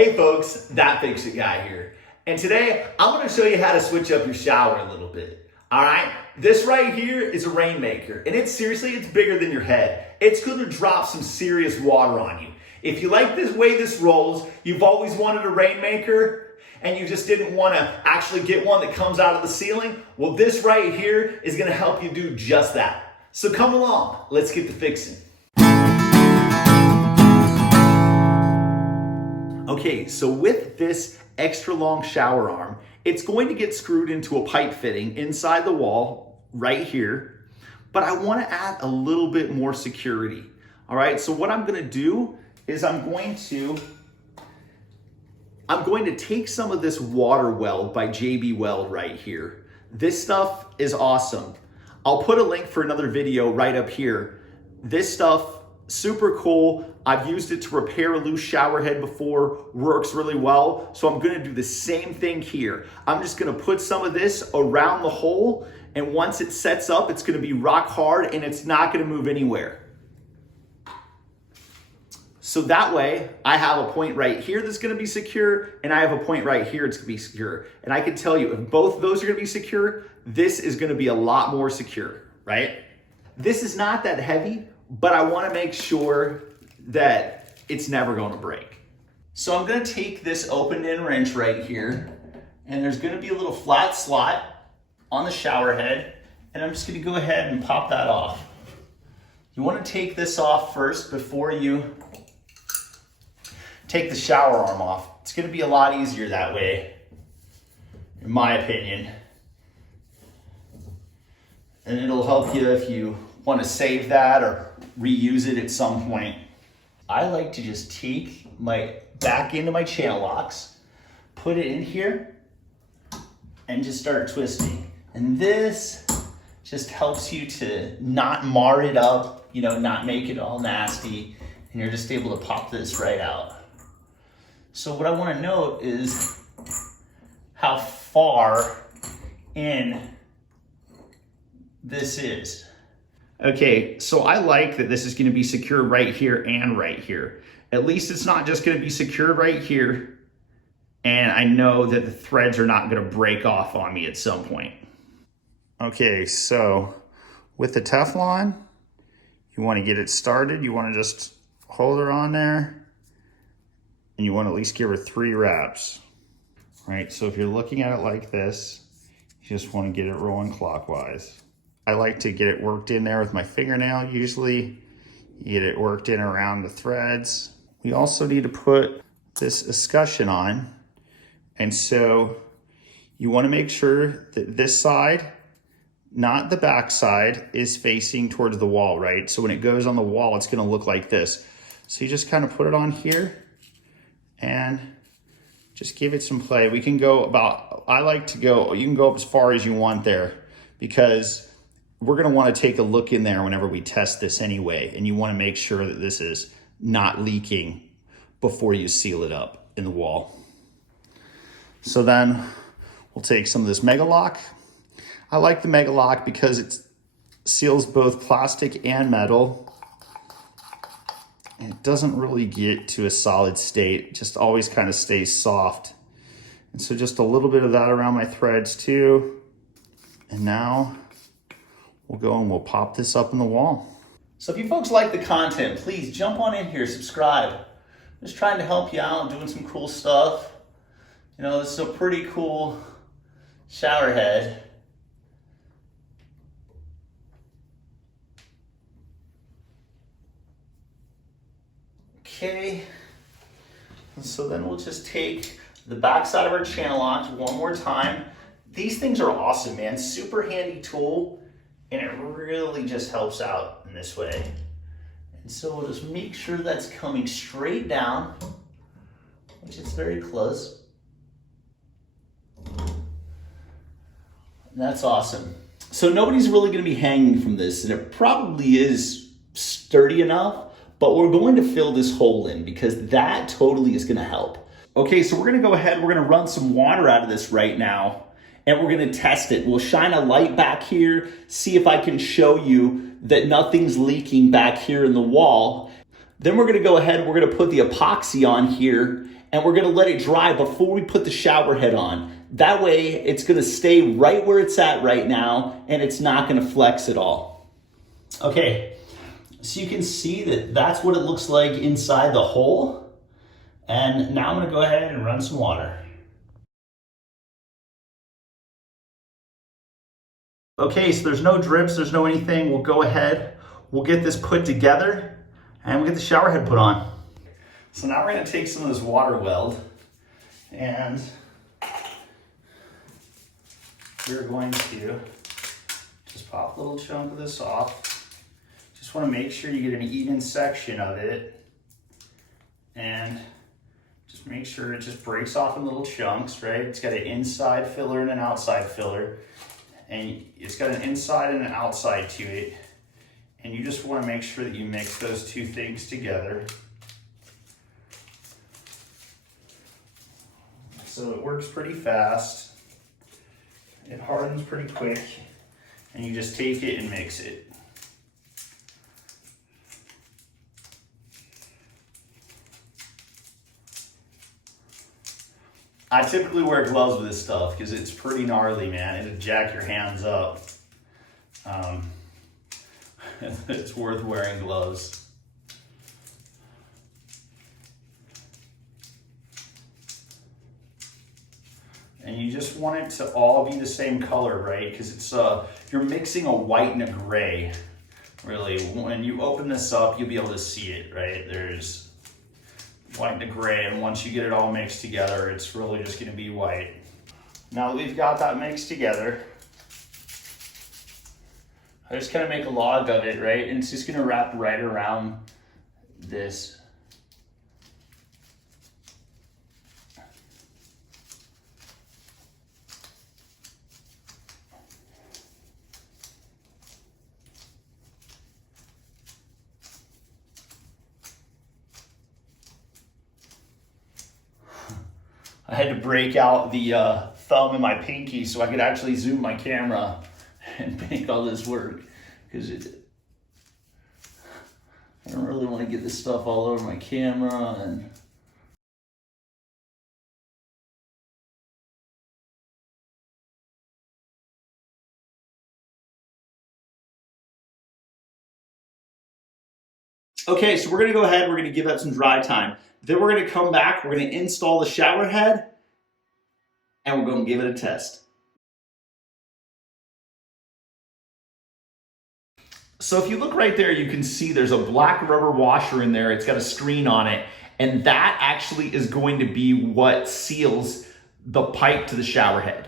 Hey folks, That Fix It Guy here. And today, I'm gonna show you how to switch up your shower a little bit. All right, this right here is a rainmaker, and it's bigger than your head. It's gonna drop some serious water on you. If you like this way this rolls, you've always wanted a rainmaker, and you just didn't wanna actually get one that comes out of the ceiling, well, this right here is gonna help you do just that. So come along, let's get to fixing. Okay, so with this extra long shower arm, it's going to get screwed into a pipe fitting inside the wall right here, but I want to add a little bit more security. All right, so what I'm going to do is I'm going to take some of this WaterWeld by WaterWeld right here. This stuff is awesome. I'll put a link for another video right up here. This stuff, super cool. I've used it to repair a loose shower head before, works really well. So I'm gonna do the same thing here. I'm just gonna put some of this around the hole, and once it sets up, it's gonna be rock hard and it's not gonna move anywhere. So that way, I have a point right here that's gonna be secure, and I have a point right here that's gonna be secure. And I can tell you, if both of those are gonna be secure, this is gonna be a lot more secure, right? This is not that heavy, but I wanna make sure that it's never gonna break. So I'm gonna take this open end wrench right here, and there's gonna be a little flat slot on the shower head, and I'm just gonna go ahead and pop that off. You wanna take this off first before you take the shower arm off. It's gonna be a lot easier that way, in my opinion. And it'll help you if you wanna save that or reuse it at some point. I like to just take my back into my channel locks, put it in here, and just start twisting. And this just helps you to not mar it up, not make it all nasty, and you're just able to pop this right out. So what I want to note is how far in this is. Okay, so I like that this is gonna be secure right here and right here. At least it's not just gonna be secure right here, and I know that the threads are not gonna break off on me at some point. Okay, so with the Teflon, you wanna get it started. You wanna just hold her on there, and you wanna at least give her 3 wraps. All right, so if you're looking at it like this, you just wanna get it rolling clockwise. I like to get it worked in there with my fingernail. Usually you get it worked in around the threads. We also need to put this escutcheon on. And so you want to make sure that this side, not the back side, is facing towards the wall, right? So when it goes on the wall, it's going to look like this. So you just kind of put it on here and just give it some play. We can go about, I like to go, you can go up as far as you want there, because we're gonna wanna take a look in there whenever we test this anyway, and you wanna make sure that this is not leaking before you seal it up in the wall. So then we'll take some of this Mega Lock. I like the Mega Lock because it seals both plastic and metal. And it doesn't really get to a solid state, it just always kind of stays soft. And so just a little bit of that around my threads too. And now we'll go and we'll pop this up in the wall. So if you folks like the content, please jump on in here, subscribe. I'm just trying to help you out, doing some cool stuff. This is a pretty cool shower head. Okay, and so then we'll just take the back side of our channel locks one more time. These things are awesome, man. Super handy tool. And it really just helps out in this way. And so we'll just make sure that's coming straight down, which is very close. And that's awesome. So nobody's really gonna be hanging from this, and it probably is sturdy enough, but we're going to fill this hole in because that totally is gonna help. Okay, so we're gonna go ahead, we're gonna run some water out of this right now, and we're gonna test it. We'll shine a light back here, see if I can show you that nothing's leaking back here in the wall. Then we're gonna go ahead, we're gonna put the epoxy on here, and we're gonna let it dry before we put the shower head on. That way it's gonna stay right where it's at right now and it's not gonna flex at all. Okay, so you can see that that's what it looks like inside the hole. And now I'm gonna go ahead and run some water. Okay, so there's no drips, there's no anything. We'll go ahead, we'll get this put together and we'll get the shower head put on. So now we're gonna take some of this WaterWeld and we're going to just pop a little chunk of this off. Just wanna make sure you get an even section of it and just make sure it just breaks off in little chunks, right? It's got an inside filler and an outside filler. And it's got an inside and an outside to it. And you just want to make sure that you mix those two things together. So it works pretty fast. It hardens pretty quick. And you just take it and mix it. I typically wear gloves with this stuff because it's pretty gnarly, man. It'll jack your hands up. It's worth wearing gloves. And you just want it to all be the same color, right? Because it's you're mixing a white and a gray. Really, when you open this up, you'll be able to see it, right? There's white and a gray, and once you get it all mixed together, it's really just going to be white. Now that we've got that mixed together, I just kind of make a log of it, right? And it's just going to wrap right around this. I had to break out the thumb in my pinky so I could actually zoom my camera and make all this work, because I don't really want to get this stuff all over my camera. And okay, so we're gonna go ahead, we're gonna give that some dry time. Then we're gonna come back, we're gonna install the shower head, and we're gonna give it a test. So if you look right there, you can see there's a black rubber washer in there. It's got a screen on it, and that actually is going to be what seals the pipe to the shower head.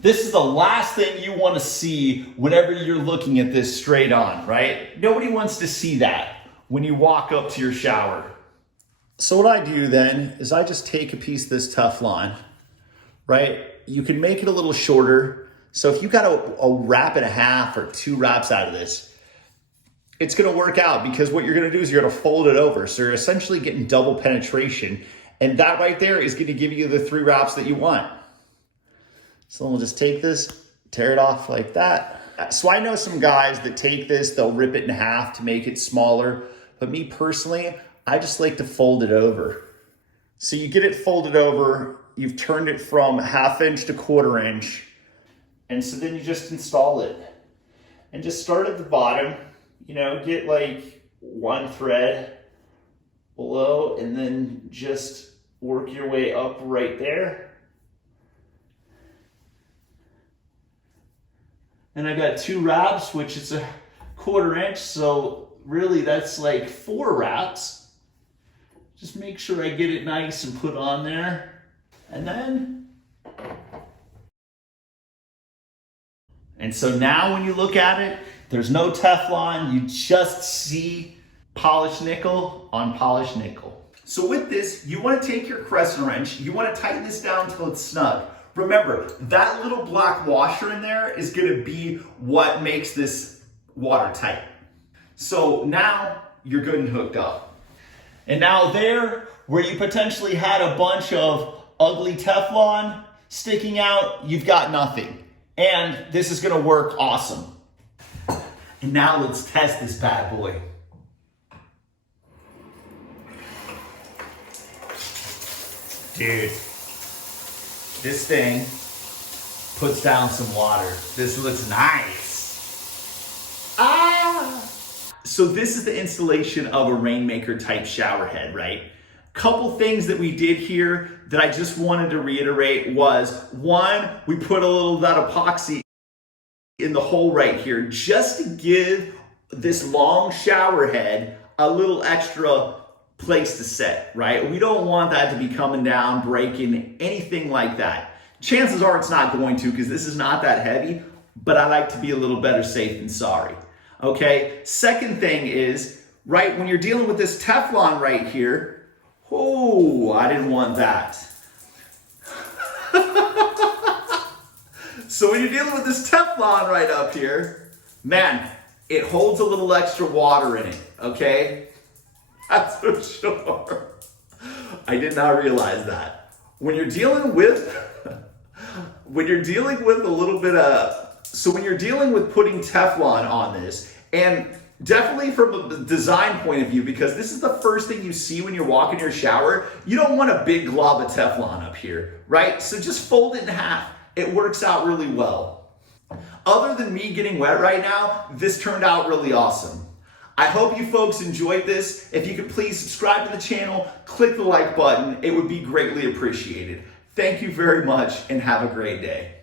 This is the last thing you want to see whenever you're looking at this straight on, right? Nobody wants to see that when you walk up to your shower. So what I do then is I just take a piece of this Teflon, right? You can make it a little shorter. So if you got a wrap and a half or 2 wraps out of this, it's gonna work out, because what you're gonna do is you're gonna fold it over. So you're essentially getting double penetration. And that right there is gonna give you the 3 wraps that you want. So we'll just take this, tear it off like that. So I know some guys that take this, they'll rip it in half to make it smaller. But me personally, I just like to fold it over. So you get it folded over, you've turned it from 1/2 inch to 1/4 inch. And so then you just install it. And just start at the bottom, you know, get like 1 thread below, and then just work your way up right there. And I got 2 wraps, which is 1/4 inch, so really that's like 4 wraps. Just make sure I get it nice and put on there. And so now when you look at it, there's no Teflon, you just see polished nickel on polished nickel. So with this, you want to take your crescent wrench, you want to tighten this down until it's snug. Remember, that little black washer in there is going to be what makes this watertight. So now you're good and hooked up. And now there, where you potentially had a bunch of ugly Teflon sticking out, you've got nothing. And this is gonna work awesome. And now let's test this bad boy. Dude, this thing puts down some water. This looks nice. Ah! So this is the installation of a Rainmaker type shower head, right? Couple things that we did here that I just wanted to reiterate was, one, we put a little of that epoxy in the hole right here just to give this long shower head a little extra place to set, right? We don't want that to be coming down, breaking, anything like that. Chances are it's not going to, because this is not that heavy, but I like to be a little better safe than sorry. Okay, second thing is, right, when you're dealing with this Teflon right here, oh, I didn't want that. So when you're dealing with this Teflon right up here, man, it holds a little extra water in it, okay? That's for sure. I did not realize that. When you're dealing with, when you're dealing with putting Teflon on this, and definitely from a design point of view, because this is the first thing you see when you're walking your shower, you don't want a big glob of Teflon up here, right? So just fold it in half. It works out really well. Other than me getting wet right now, this turned out really awesome. I hope you folks enjoyed this. If you could please subscribe to the channel, click the like button, it would be greatly appreciated. Thank you very much and have a great day.